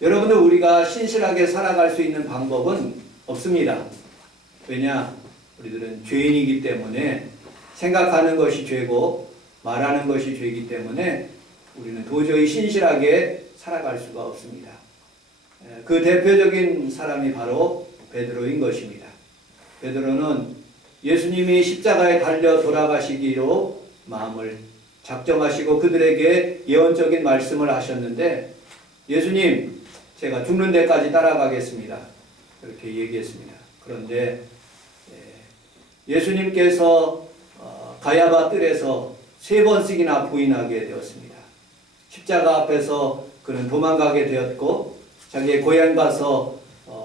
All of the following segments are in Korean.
여러분들, 우리가 신실하게 살아갈 수 있는 방법은 없습니다. 왜냐? 우리들은 죄인이기 때문에, 생각하는 것이 죄고 말하는 것이 죄이기 때문에 우리는 도저히 신실하게 살아갈 수가 없습니다. 그 대표적인 사람이 바로 베드로인 것입니다. 베드로는 예수님이 십자가에 달려 돌아가시기로 마음을 작정하시고 그들에게 예언적인 말씀을 하셨는데, 예수님, 제가 죽는 데까지 따라가겠습니다, 그렇게 얘기했습니다. 그런데 예수님께서 가야바 뜰에서 3번씩이나 부인하게 되었습니다. 십자가 앞에서 그는 도망가게 되었고, 자기의 고향 가서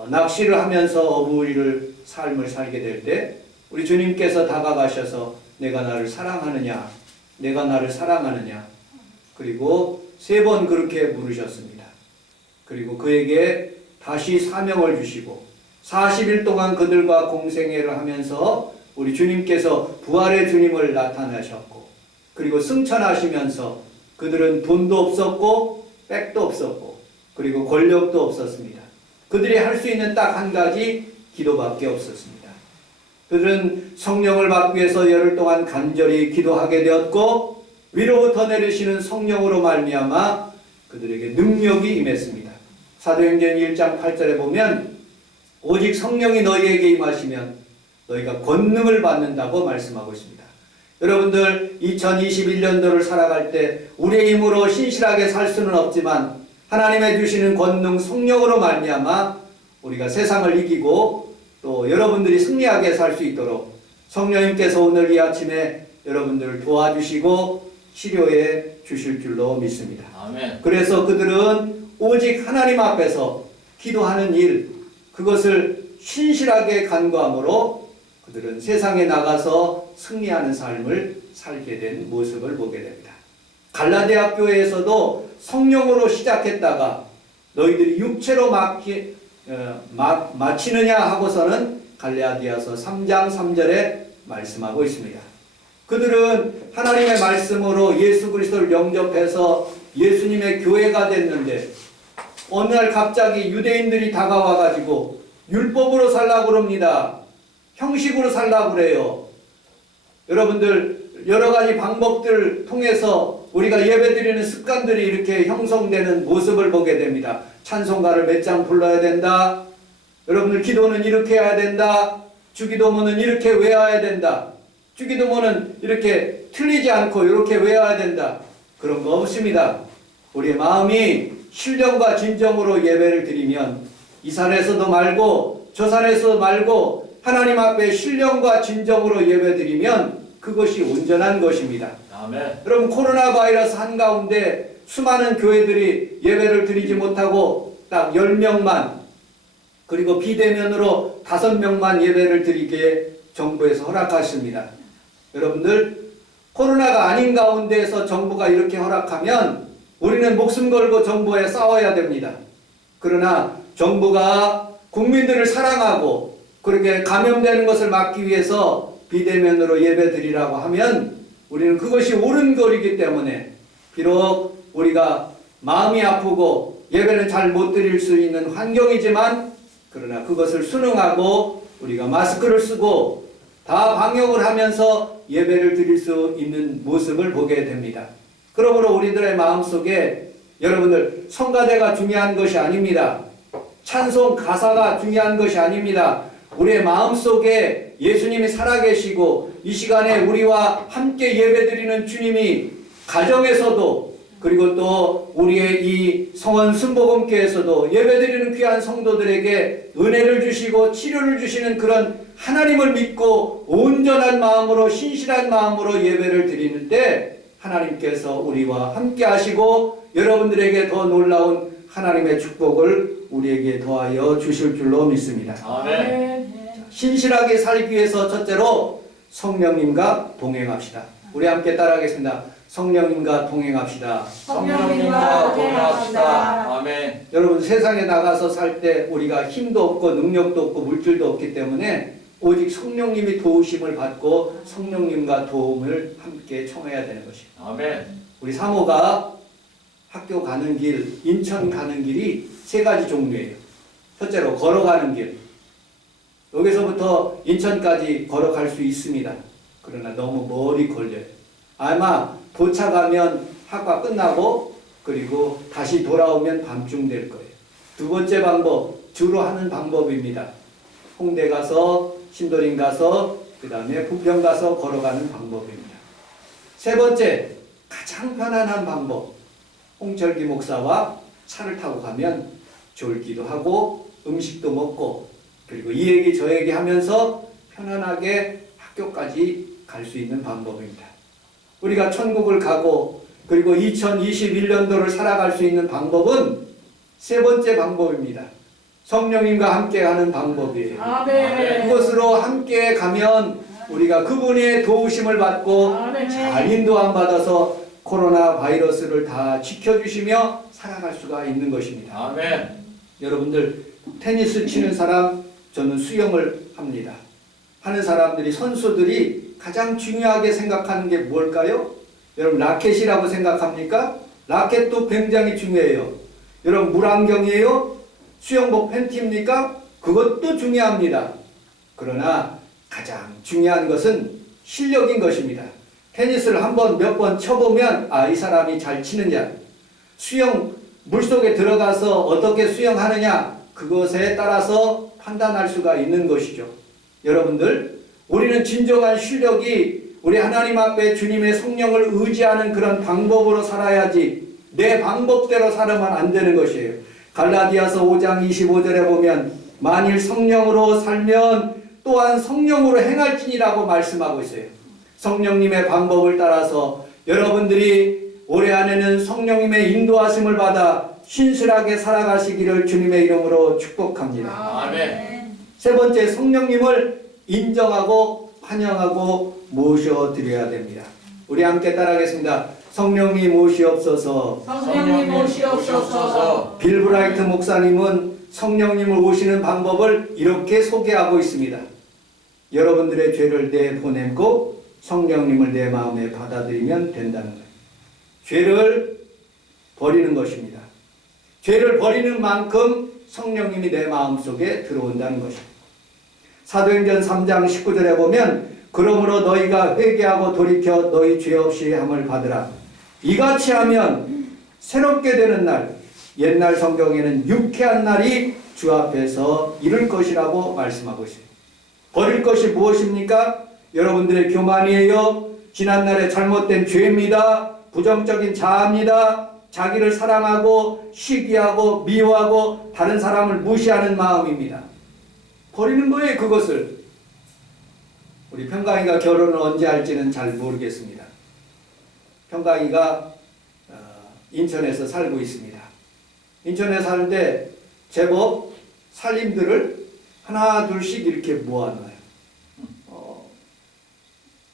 낚시를 하면서 어부를 삶을 살게 될 때 우리 주님께서 다가가셔서 내가 나를 사랑하느냐, 내가 나를 사랑하느냐, 그리고 3번 그렇게 물으셨습니다. 그리고 그에게 다시 사명을 주시고 40일 동안 그들과 공생애를 하면서 우리 주님께서 부활의 주님을 나타내셨고, 그리고 승천하시면서 그들은 돈도 없었고 백도 없었고 그리고 권력도 없었습니다. 그들이 할 수 있는 딱 한 가지, 기도밖에 없었습니다. 그들은 성령을 받기 위해서 열흘 동안 간절히 기도하게 되었고, 위로부터 내리시는 성령으로 말미암아 그들에게 능력이 임했습니다. 사도행전 1장 8절에 보면 오직 성령이 너희에게 임하시면 너희가 권능을 받는다고 말씀하고 있습니다. 여러분들, 2021년도를 살아갈 때 우리의 힘으로 신실하게 살 수는 없지만 하나님의 주시는 권능 성령으로 말미암아 우리가 세상을 이기고 또 여러분들이 승리하게 살 수 있도록 성령님께서 오늘 이 아침에 여러분들을 도와주시고 치료해 주실 줄로 믿습니다. 아멘. 그래서 그들은 오직 하나님 앞에서 기도하는 일, 그것을 신실하게 간구함으로 그들은 세상에 나가서 승리하는 삶을 살게 된 모습을 보게 됩니다. 갈라디아 교회에서도 성령으로 시작했다가 너희들이 육체로 마치느냐 하고서는 갈라디아서 3장 3절에 말씀하고 있습니다. 그들은 하나님의 말씀으로 예수 그리스도를 영접해서 예수님의 교회가 됐는데, 어느 날 갑자기 유대인들이 다가와 가지고 율법으로 살라고 그럽니다. 형식으로 살라고 그래요. 여러분들, 여러 가지 방법들을 통해서 우리가 예배드리는 습관들이 이렇게 형성되는 모습을 보게 됩니다. 찬송가를 몇 장 불러야 된다. 여러분들, 기도는 이렇게 해야 된다. 주기도문은 이렇게 외워야 된다. 주기도문은 이렇게 틀리지 않고 이렇게 외워야 된다. 그런 거 없습니다. 우리의 마음이 신령과 진정으로 예배를 드리면 이 산에서도 말고 저 산에서도 말고 하나님 앞에 신령과 진정으로 예배 드리면 그것이 온전한 것입니다. 아멘. 여러분, 코로나 바이러스 한가운데 수많은 교회들이 예배를 드리지 못하고 딱 10명만, 그리고 비대면으로 5명만 예배를 드리게 정부에서 허락하십니다. 여러분들, 코로나가 아닌 가운데에서 정부가 이렇게 허락하면 우리는 목숨 걸고 정부에 싸워야 됩니다. 그러나 정부가 국민들을 사랑하고 그렇게 감염되는 것을 막기 위해서 비대면으로 예배 드리라고 하면 우리는 그것이 옳은 거리기 때문에, 비록 우리가 마음이 아프고 예배는 잘 못 드릴 수 있는 환경이지만, 그러나 그것을 순응하고 우리가 마스크를 쓰고 다 방역을 하면서 예배를 드릴 수 있는 모습을 보게 됩니다. 그러므로 우리들의 마음속에, 여러분들, 성가대가 중요한 것이 아닙니다. 찬송 가사가 중요한 것이 아닙니다. 우리의 마음속에 예수님이 살아계시고 이 시간에 우리와 함께 예배드리는 주님이 가정에서도, 그리고 또 우리의 이 성원 순복음교회에서도 예배드리는 귀한 성도들에게 은혜를 주시고 치료를 주시는 그런 하나님을 믿고 온전한 마음으로, 신실한 마음으로 예배를 드리는데 하나님께서 우리와 함께 하시고 여러분들에게 더 놀라운 하나님의 축복을 우리에게 더하여 주실 줄로 믿습니다. 아멘. 신실하게 살기 위해서 첫째로 성령님과 동행합시다. 우리 함께 따라하겠습니다. 성령님과 동행합시다. 성령님과 동행합시다. 아멘. 여러분, 세상에 나가서 살 때 우리가 힘도 없고 능력도 없고 물질도 없기 때문에 오직 성령님이 도우심을 받고 성령님과 도움을 함께 청해야 되는 것입니다. 아멘. 우리 사모가 학교 가는 길, 인천 가는 길이 세 가지 종류예요. 첫째로 걸어가는 길. 여기서부터 인천까지 걸어갈 수 있습니다. 그러나 너무 멀리 걸려요. 아마 도착하면 학과 끝나고 그리고 다시 돌아오면 밤중 될 거예요. 두 번째 방법, 주로 하는 방법입니다. 홍대 가서, 신도림 가서, 그 다음에 부평 가서 걸어가는 방법입니다. 세 번째, 가장 편안한 방법. 홍철기 목사와 차를 타고 가면 졸기도 하고 음식도 먹고 그리고 이 얘기 저 얘기 하면서 편안하게 학교까지 갈 수 있는 방법입니다. 우리가 천국을 가고 그리고 2021년도를 살아갈 수 있는 방법은 세 번째 방법입니다. 성령님과 함께 가는 방법이에요. 아멘. 그것으로 함께 가면 우리가 그분의 도우심을 받고 아멘. 잘 인도함 받아서 코로나 바이러스를 다 지켜주시며 살아갈 수가 있는 것입니다. 아멘. 여러분들 테니스 치는 사람, 저는 수영을 합니다. 하는 사람들이 선수들이 가장 중요하게 생각하는 게 뭘까요? 여러분 라켓이라고 생각합니까? 라켓도 굉장히 중요해요. 여러분 물안경이에요? 수영복 팬티입니까? 그것도 중요합니다. 그러나 가장 중요한 것은 실력인 것입니다. 테니스를 몇 번 쳐보면 이 사람이 잘 치느냐, 수영 물속에 들어가서 어떻게 수영하느냐, 그것에 따라서 판단할 수가 있는 것이죠. 여러분들, 우리는 진정한 실력이 우리 하나님 앞에 주님의 성령을 의지하는 그런 방법으로 살아야지 내 방법대로 살아만 안 되는 것이에요. 갈라디아서 5장 25절에 보면 만일 성령으로 살면 또한 성령으로 행할지니라고 말씀하고 있어요. 성령님의 방법을 따라서 여러분들이 올해 안에는 성령님의 인도하심을 받아 신실하게 살아가시기를 주님의 이름으로 축복합니다. 아멘. 세 번째, 성령님을 인정하고 환영하고 모셔드려야 됩니다. 우리 함께 따라하겠습니다. 성령님 오시옵소서. 성령님 오시옵소서. 빌 브라이트 목사님은 성령님을 오시는 방법을 이렇게 소개하고 있습니다. 여러분들의 죄를 내보내고 성령님을 내 마음에 받아들이면 된다는 거예요. 죄를 버리는 것입니다. 죄를 버리는 만큼 성령님이 내 마음속에 들어온다는 것입니다. 사도행전 3장 19절에 보면 그러므로 너희가 회개하고 돌이켜 너희 죄 없이 함을 받으라. 이같이 하면 새롭게 되는 날, 옛날 성경에는 유쾌한 날이 주 앞에서 이룰 것이라고 말씀하고 있어요. 버릴 것이 무엇입니까? 여러분들의 교만이에요. 지난날의 잘못된 죄입니다. 부정적인 자아입니다. 자기를 사랑하고 시기하고 미워하고 다른 사람을 무시하는 마음입니다. 버리는 거예요, 그것을. 우리 평강이가 결혼을 언제 할지는 잘 모르겠습니다. 평강이가 인천에서 살고 있습니다. 인천에 사는데 제법 살림들을 하나 둘씩 이렇게 모아놔요.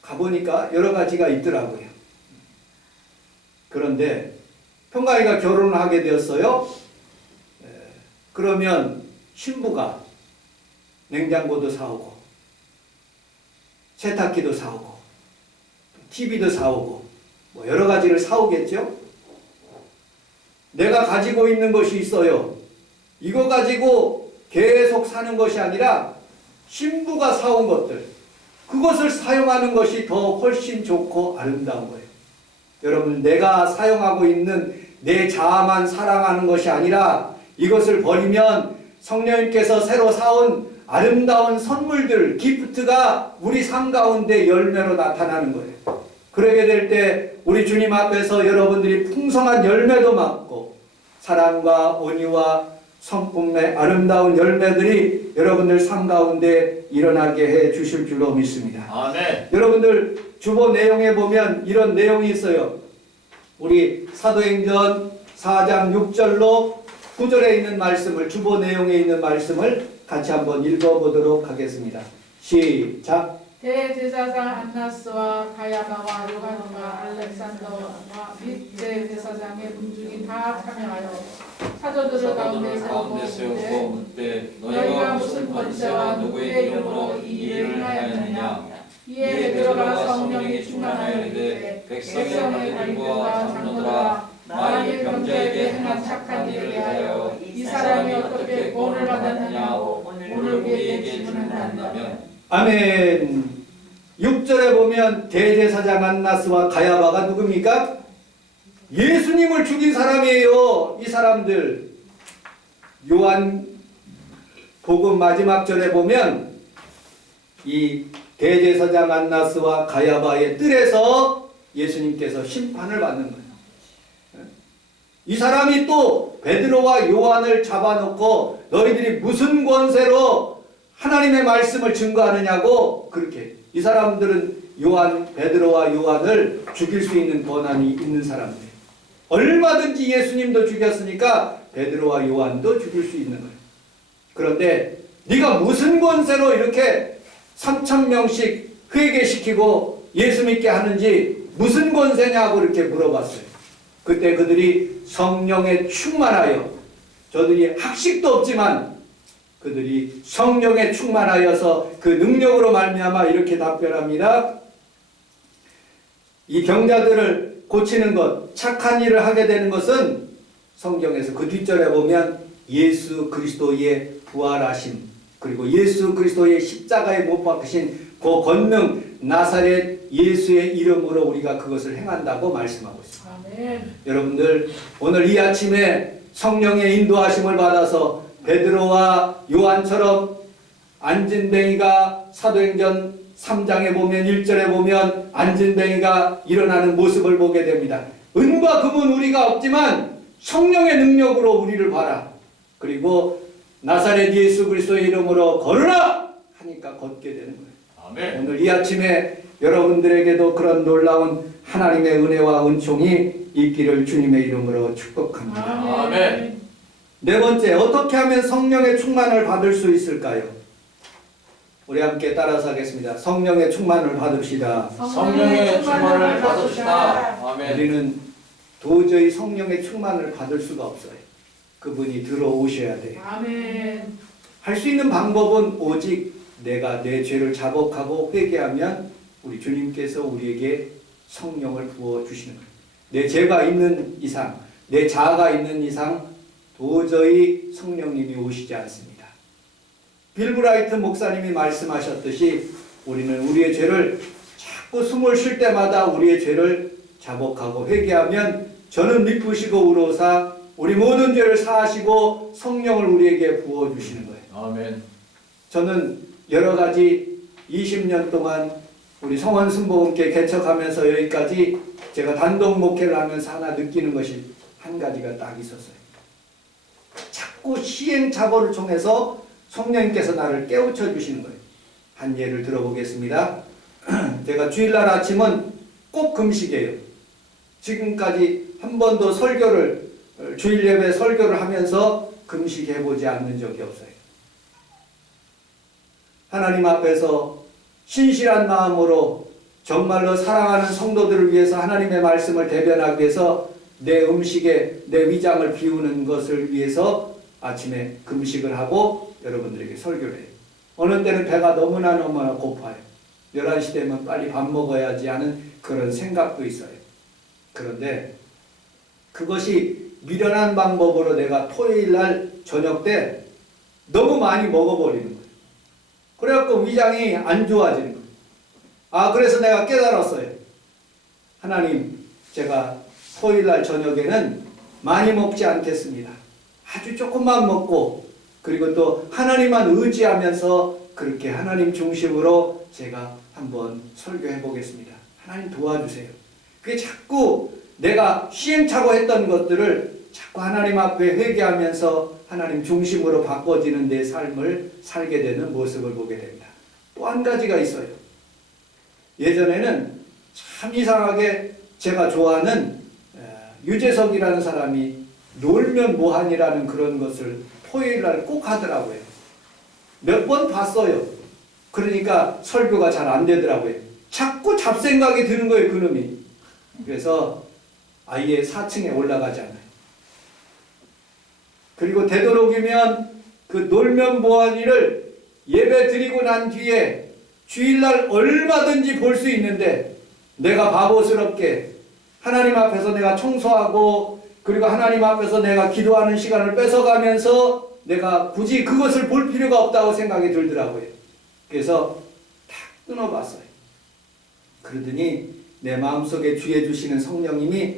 가보니까 여러 가지가 있더라고요. 그런데 평강이가 결혼을 하게 되었어요. 그러면 신부가 냉장고도 사오고 세탁기도 사오고 TV도 사오고 뭐 여러 가지를 사오겠죠. 내가 가지고 있는 것이 있어요. 이거 가지고 계속 사는 것이 아니라 신부가 사온 것들, 그것을 사용하는 것이 더 훨씬 좋고 아름다운 거예요. 여러분, 내가 사용하고 있는 내 자아만 사랑하는 것이 아니라 이것을 버리면 성령님께서 새로 사온 아름다운 선물들, 기프트가 우리 삶 가운데 열매로 나타나는 거예요. 그러게 될 때 우리 주님 앞에서 여러분들이 풍성한 열매도 맡고 사랑과 온유와 성품의 아름다운 열매들이 여러분들 삶 가운데 일어나게 해 주실 줄로 믿습니다. 아멘. 여러분들 주보 내용에 보면 이런 내용이 있어요. 우리 사도행전 4장 6절로 9절에 있는 말씀을, 주보 내용에 있는 말씀을 같이 한번 읽어보도록 하겠습니다. 시작. 대제사장 안나스와 가야바와 요한과 알렉산더와 및 대제사장의 군중이 다 참여하여 사도들을 가운데 세우고 그때 너희가 무슨 권세와 누구의 이름으로 이 일을 행하였느냐. 이에 베드로가 성령이 충만하여 이르되 백성의 관리들과 장로들아 만일 병자에게 행한 착한 일을 위하여 이 사람이 어떻게 구원을 받았느냐고 오늘 우리에게 질문한다면 아멘. 6절에 보면 대제사장 안나스와 가야바가 누굽니까? 예수님을 죽인 사람이에요. 이 사람들. 요한 복음 마지막 절에 보면 이 대제사장 안나스와 가야바의 뜰에서 예수님께서 심판을 받는 거예요. 이 사람이 또 베드로와 요한을 잡아놓고 너희들이 무슨 권세로 하나님의 말씀을 증거하느냐고 그렇게 이 사람들은 베드로와 요한을 죽일 수 있는 권한이 있는 사람들. 얼마든지 예수님도 죽였으니까 베드로와 요한도 죽일 수 있는 거예요. 그런데 네가 무슨 권세로 이렇게 3,000명씩 회개시키고 예수 믿게 하는지 무슨 권세냐고 이렇게 물어봤어요. 그때 그들이 성령에 충만하여 저들이 학식도 없지만 그들이 성령에 충만하여서 그 능력으로 말미암아 이렇게 답변합니다. 이 병자들을 고치는 것, 착한 일을 하게 되는 것은 성경에서 그 뒷절에 보면 예수 그리스도의 부활하심 그리고 예수 그리스도의 십자가에 못 박히신 그 권능 나사렛 예수의 이름으로 우리가 그것을 행한다고 말씀하고 있습니다. 아멘. 여러분들 오늘 이 아침에 성령의 인도하심을 받아서 베드로와 요한처럼 안진뱅이가 사도행전 3장에 보면 1절에 보면 안진뱅이가 일어나는 모습을 보게 됩니다. 은과 금은 우리가 없지만 성령의 능력으로 우리를 봐라. 그리고 나사렛 예수 그리스도의 이름으로 걸으라 하니까 걷게 되는 거예요. 아멘. 오늘 이 아침에 여러분들에게도 그런 놀라운 하나님의 은혜와 은총이 있기를 주님의 이름으로 축복합니다. 아멘. 네 번째, 어떻게 하면 성령의 충만을 받을 수 있을까요? 우리 함께 따라서 하겠습니다. 성령의 충만을 받읍시다. 성령의 충만을 받읍시다. 아멘. 우리는 도저히 성령의 충만을 받을 수가 없어요. 그분이 들어오셔야 돼요. 아멘. 할 수 있는 방법은 오직 내가 내 죄를 자복하고 회개하면 우리 주님께서 우리에게 성령을 부어주시는 거예요. 내 죄가 있는 이상, 내 자아가 있는 이상 도저히 성령님이 오시지 않습니다. 빌 브라이트 목사님이 말씀하셨듯이 우리는 우리의 죄를 자꾸 숨을 쉴 때마다 우리의 죄를 자복하고 회개하면 저는 미쁘시고 우로사 우리 모든 죄를 사하시고 성령을 우리에게 부어주시는 거예요. 아멘. 저는 여러 가지 20년 동안 우리 성원 순복음교회 개척하면서 여기까지 제가 단독 목회를 하면서 하나 느끼는 것이 한 가지가 딱 있었어요. 자꾸 시행착오를 통해서 성령님께서 나를 깨우쳐 주시는 거예요. 한 예를 들어보겠습니다. 제가 주일날 아침은 꼭 금식이에요. 지금까지 한 번도 주일 예배 설교를 하면서 금식해보지 않는 적이 없어요. 하나님 앞에서 신실한 마음으로 정말로 사랑하는 성도들을 위해서 하나님의 말씀을 대변하기 위해서 내 음식에 내 위장을 비우는 것을 위해서 아침에 금식을 하고 여러분들에게 설교를 해요. 어느 때는 배가 너무나 고파요. 11시 되면 빨리 밥 먹어야지 하는 그런 생각도 있어요. 그런데 그것이 미련한 방법으로 내가 토요일날 저녁 때 너무 많이 먹어버리는 거예요. 그래갖고 위장이 안 좋아지는 거예요. 그래서 내가 깨달았어요. 하나님, 제가 토요일날 저녁에는 많이 먹지 않겠습니다. 아주 조금만 먹고 그리고 또 하나님만 의지하면서 그렇게 하나님 중심으로 제가 한번 설교해 보겠습니다. 하나님 도와주세요. 그게 자꾸 내가 시행착오 했던 것들을 자꾸 하나님 앞에 회개하면서 하나님 중심으로 바꿔지는 내 삶을 살게 되는 모습을 보게 됩니다. 또 한 가지가 있어요. 예전에는 참 이상하게 제가 좋아하는 유재석이라는 사람이 놀면 뭐하니라는 그런 것을 토요일날 꼭 하더라고요. 몇 번 봤어요. 그러니까 설교가 잘 안 되더라고요. 자꾸 잡생각이 드는 거예요, 그놈이. 그래서 아예 4층에 올라가지 않아요. 그리고 되도록이면 그 놀면 뭐하니를 예배 드리고 난 뒤에 주일날 얼마든지 볼 수 있는데 내가 바보스럽게 하나님 앞에서 내가 청소하고 그리고 하나님 앞에서 내가 기도하는 시간을 뺏어가면서 내가 굳이 그것을 볼 필요가 없다고 생각이 들더라고요. 그래서 탁 끊어봤어요. 그러더니 내 마음속에 주해 주시는 성령님이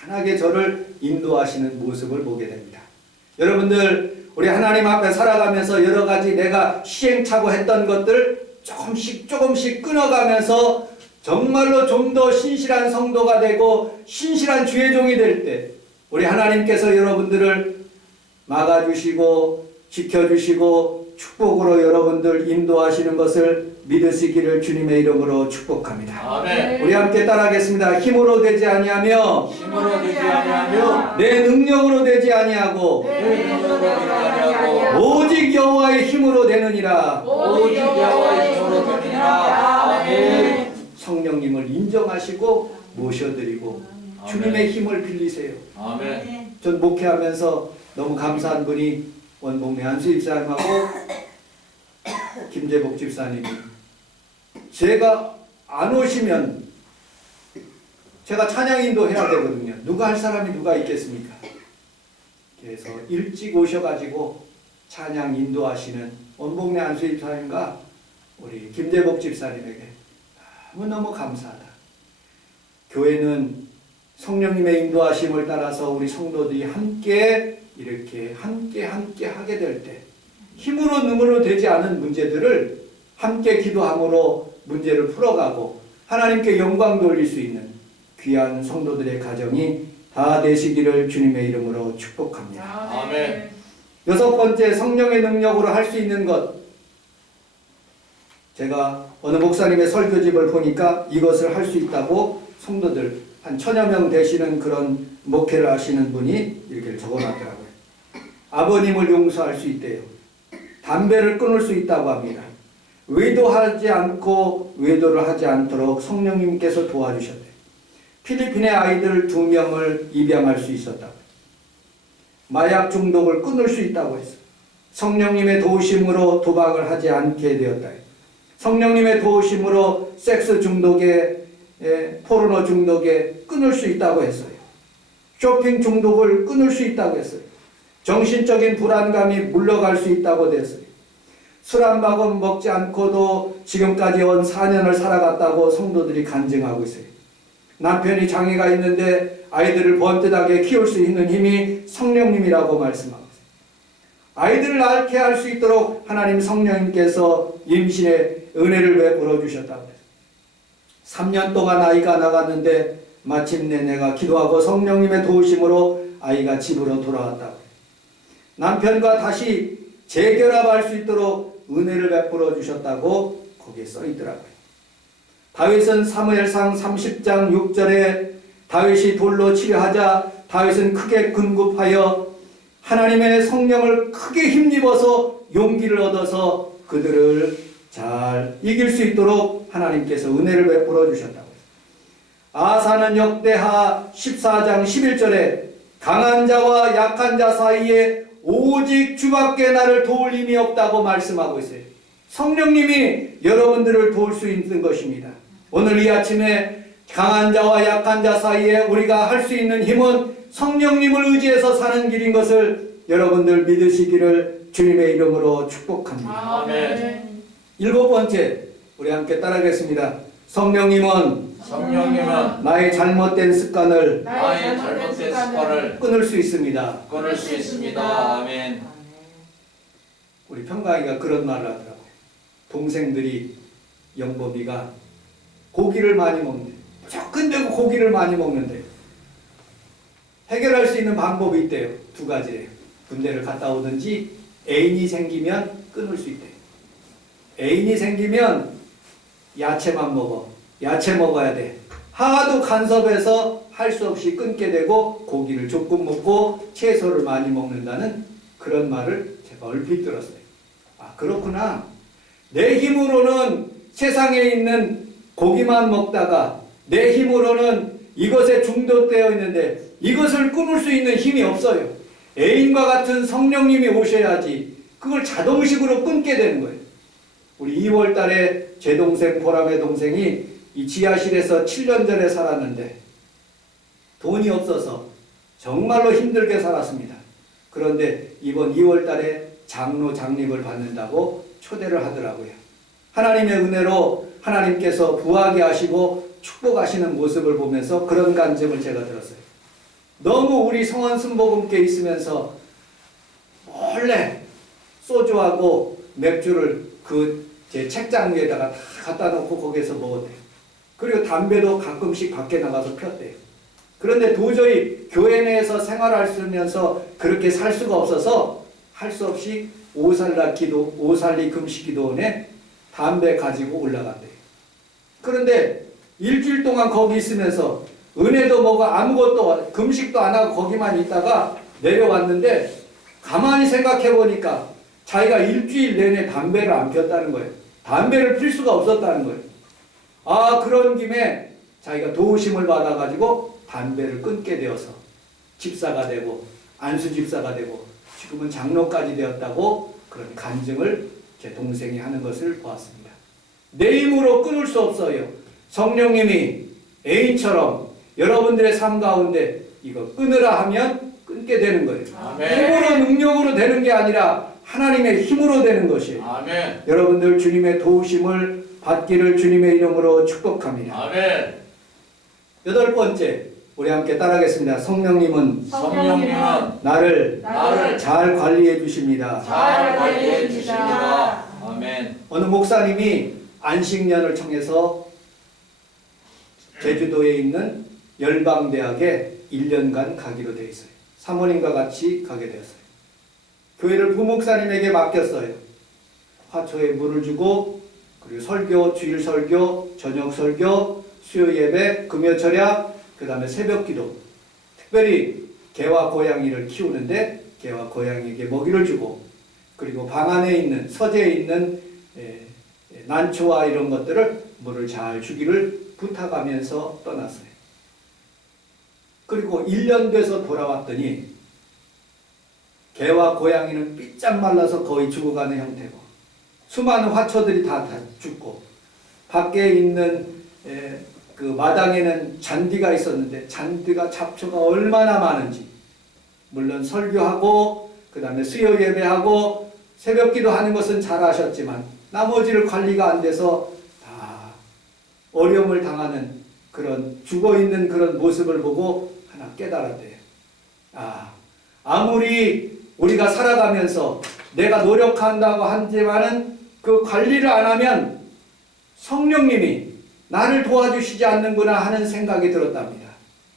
편안하게 저를 인도하시는 모습을 보게 됩니다. 여러분들, 우리 하나님 앞에 살아가면서 여러 가지 내가 시행착오 했던 것들 조금씩 끊어가면서 정말로 좀 더 신실한 성도가 되고 신실한 주의 종이 될 때 우리 하나님께서 여러분들을 막아주시고 지켜주시고 축복으로 여러분들 인도하시는 것을 믿으시기를 주님의 이름으로 축복합니다. 아멘. 우리 함께 따라하겠습니다. 힘으로 되지 아니하며 힘으로 되지 아니하며 내 능력으로 되지 아니하고 내 능력으로 되지 아니하고 오직 여호와의 힘으로 되느니라. 오직 여호와의 힘으로 되느니라. 아멘. 성령님을 인정하시고 모셔드리고 주님의 힘을 빌리세요. 아멘. 전 목회하면서 너무 감사한 분이 원봉래 한수 집사님하고 김재복 집사님이, 제가 안 오시면 제가 찬양 인도해야 되거든요. 누가 할 사람이 누가 있겠습니까? 그래서 일찍 오셔가지고 찬양 인도하시는 원봉래 한수 집사님과 우리 김재복 집사님에게 너무너무 감사하다. 교회는 성령님의 인도하심을 따라서 우리 성도들이 함께 이렇게 함께 하게 될 때 힘으로 능으로 되지 않은 문제들을 함께 기도함으로 문제를 풀어가고 하나님께 영광 돌릴 수 있는 귀한 성도들의 가정이 다 되시기를 주님의 이름으로 축복합니다. 아멘. 여섯 번째, 성령의 능력으로 할 수 있는 것. 제가 어느 목사님의 설교집을 보니까 이것을 할 수 있다고 성도들 한 1000여 명 되시는 그런 목회를 하시는 분이 이렇게 적어놨더라고요. 아버님을 용서할 수 있대요. 담배를 끊을 수 있다고 합니다. 외도하지 않고 외도를 하지 않도록 성령님께서 도와주셨대요. 필리핀의 아이들 2명을 입양할 수 있었다고. 마약 중독을 끊을 수 있다고 했어요. 성령님의 도우심으로 도박을 하지 않게 되었다. 성령님의 도우심으로 섹스 중독에 포르노 중독에 끊을 수 있다고 했어요. 쇼핑 중독을 끊을 수 있다고 했어요. 정신적인 불안감이 물러갈 수 있다고 됐어요. 술 한 모금 먹지 않고도 지금까지 온 4년을 살아갔다고 성도들이 간증하고 있어요. 남편이 장애가 있는데 아이들을 번듯하게 키울 수 있는 힘이 성령님이라고 말씀하고 있어요. 아이들을 낳게 할 수 있도록 하나님 성령님께서 임신의 은혜를 베풀어 주셨다고 해요. 3년 동안 아이가 나갔는데 마침내 내가 기도하고 성령님의 도우심으로 아이가 집으로 돌아왔다고 해요. 남편과 다시 재결합할 수 있도록 은혜를 베풀어 주셨다고 거기에 써 있더라고요. 다윗은 사무엘상 30장 6절에 다윗이 돌로 치려하자 다윗은 크게 근급하여 하나님의 성령을 크게 힘입어서 용기를 얻어서 그들을 잘 이길 수 있도록 하나님께서 은혜를 베풀어 주셨다고. 아사는 역대하 14장 11절에 강한 자와 약한 자 사이에 오직 주밖에 나를 도울 힘이 없다고 말씀하고 있어요. 성령님이 여러분들을 도울 수 있는 것입니다. 오늘 이 아침에 강한 자와 약한 자 사이에 우리가 할 수 있는 힘은 성령님을 의지해서 사는 길인 것을 여러분들 믿으시기를 주님의 이름으로 축복합니다. 아멘. 7번째, 우리 함께 따라하겠습니다. 성령님은 나의 잘못된 습관을 끊을 수 있습니다. 끊을 수 있습니다. 아멘. 우리 평강이가 그런 말을 하더라고요. 동생들이 영범이가 고기를 많이 먹는데, 무조건 되고 고기를 많이 먹는데 해결할 수 있는 방법이 있대요. 2가지래요. 군대를 갔다 오든지 애인이 생기면 끊을 수 있대요. 애인이 생기면 야채만 먹어. 야채 먹어야 돼. 하도 간섭해서 할 수 없이 끊게 되고 고기를 조금 먹고 채소를 많이 먹는다는 그런 말을 제가 얼핏 들었어요. 아, 그렇구나. 내 힘으로는 세상에 있는 고기만 먹다가 내 힘으로는 이것에 중독되어 있는데 이것을 끊을 수 있는 힘이 없어요. 애인과 같은 성령님이 오셔야지 그걸 자동식으로 끊게 되는 거예요. 우리 2월 달에 제 동생, 보람의 동생이 이 지하실에서 7년 전에 살았는데 돈이 없어서 정말로 힘들게 살았습니다. 그런데 이번 2월 달에 장로 장립을 받는다고 초대를 하더라고요. 하나님의 은혜로 하나님께서 부하게 하시고 축복하시는 모습을 보면서 그런 간증을 제가 들었어요. 너무 우리 성원 순복음께 있으면서 몰래 소주하고 맥주를 그 제 책장 위에다가 다 갖다 놓고 거기에서 먹었대요. 그리고 담배도 가끔씩 밖에 나가서 폈대요. 그런데 도저히 교회 내에서 생활하면서 그렇게 살 수가 없어서 할 수 없이 오살리 금식기도원에 담배 가지고 올라간대요. 그런데 일주일 동안 거기 있으면서 은혜도 먹고 아무것도 금식도 안 하고 거기만 있다가 내려왔는데 가만히 생각해 보니까 자기가 일주일 내내 담배를 안 폈다는 거예요. 담배를 필 수가 없었다는 거예요. 아, 그런 김에 자기가 도우심을 받아가지고 담배를 끊게 되어서 집사가 되고 안수 집사가 되고 지금은 장로까지 되었다고 그런 간증을 제 동생이 하는 것을 보았습니다. 내 힘으로 끊을 수 없어요. 성령님이 애인처럼 여러분들의 삶 가운데 이거 끊으라 하면 끊게 되는 거예요. 아멘. 힘으로 능력으로 되는 게 아니라 하나님의 힘으로 되는 것이에요. 아멘. 여러분들 주님의 도우심을 받기를 주님의 이름으로 축복합니다. 아멘. 8번째, 우리 함께 따라하겠습니다. 성령님은 성령님은 나를 나를 잘 관리해 주십니다. 잘 관리해 주십니다. 아멘. 어느 목사님이 안식년을 청해서 제주도에 있는 열방대학에 1년간 가기로 되어 있어요. 사모님과 같이 가게 되었어요. 교회를 부목사님에게 맡겼어요. 화초에 물을 주고 그리고 설교, 주일 설교, 저녁 설교, 수요 예배, 금요 철야, 그 다음에 새벽 기도. 특별히 개와 고양이를 키우는데 개와 고양이에게 먹이를 주고 그리고 방 안에 있는 서재에 있는 난초와 이런 것들을 물을 잘 주기를 부탁하면서 떠났어요. 그리고 1년 돼서 돌아왔더니 개와 고양이는 삐짝 말라서 거의 죽어가는 형태고 수많은 화초들이 다 죽고 밖에 있는 그 마당에는 잔디가 있었는데 잔디가 잡초가 얼마나 많은지 물론 설교하고 그 다음에 수요 예배하고 새벽기도 하는 것은 잘 하셨지만 나머지를 관리가 안 돼서 다 어려움을 당하는 그런 죽어있는 그런 모습을 보고 하나 깨달았대요. 아무리 우리가 살아가면서 내가 노력한다고 하지만은 그 관리를 안 하면 성령님이 나를 도와주시지 않는구나 하는 생각이 들었답니다.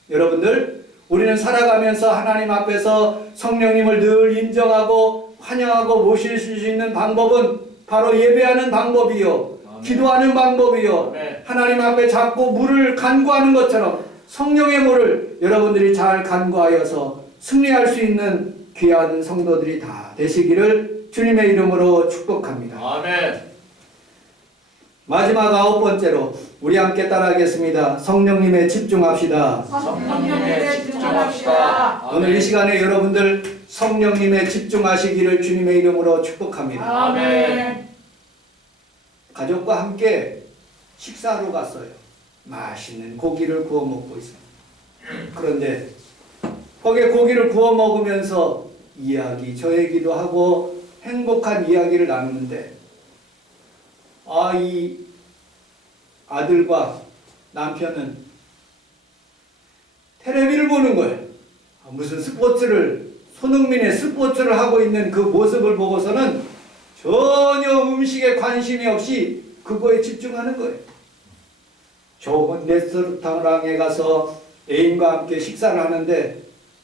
여러분들, 우리는 살아가면서 하나님 앞에서 성령님을 늘 인정하고 환영하고 모실 수 있는 방법은 바로 예배하는 방법이요, 기도하는 방법이요, 하나님 앞에 잡고 물을 간구하는 것처럼 성령의 물을 여러분들이 잘 간구하여서 승리할 수 있는 귀한 성도들이 다 되시기를 주님의 이름으로 축복합니다. 아멘. 마지막 9번째로 우리 함께 따라하겠습니다. 성령님에 집중합시다. 성령님에 집중합시다. 오늘 이 시간에 여러분들 성령님에 집중하시기를 주님의 이름으로 축복합니다. 아멘. 가족과 함께 식사하러 갔어요. 맛있는 고기를 구워 먹고 있어요. 그런데 거기에 고기를 구워 먹으면서 이야기 저 얘기도 하고 행복한 이야기를 나누는데 이 아들과 남편은 텔레비를 보는 거예요. 무슨 손흥민의 스포츠를 하고 있는 그 모습을 보고서는 전혀 음식에 관심이 없이 그거에 집중하는 거예요. 좋은 레스토랑에 가서 애인과 함께 식사를 하는데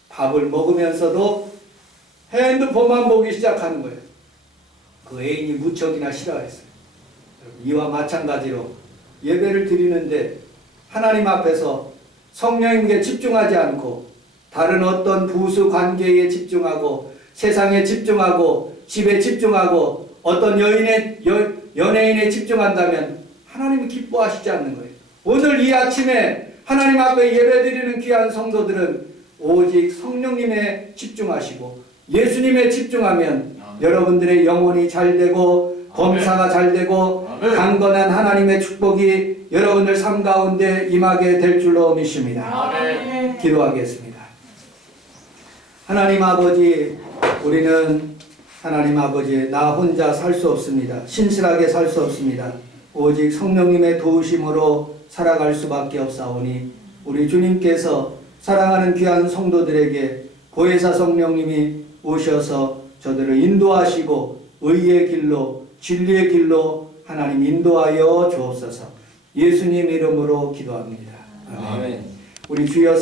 밥을 먹으면서도 핸드폰만 보기 시작하는 거예요. 그 애인이 무척이나 싫어했어요. 이와 마찬가지로 예배를 드리는데 하나님 앞에서 성령님께 집중하지 않고 다른 어떤 부수 관계에 집중하고 세상에 집중하고 집에 집중하고 어떤 연예인에 집중한다면 하나님이 기뻐하시지 않는 거예요. 오늘 이 아침에 하나님 앞에 예배드리는 귀한 성도들은 오직 성령님에 집중하시고 예수님에 집중하면 여러분들의 영혼이 잘 되고 범사가 잘 되고 강건한 하나님의 축복이 여러분들 삶 가운데 임하게 될 줄로 믿습니다. 아멘. 기도하겠습니다. 하나님 아버지, 우리는 하나님 아버지 나 혼자 살 수 없습니다. 신실하게 살 수 없습니다. 오직 성령님의 도우심으로 살아갈 수밖에 없사오니 우리 주님께서 사랑하는 귀한 성도들에게 보혜사 성령님이 오셔서 저들을 인도하시고 의의 길로 진리의 길로 하나님 인도하여 주옵소서. 예수님 이름으로 기도합니다. 아멘. 아멘. 우리 주여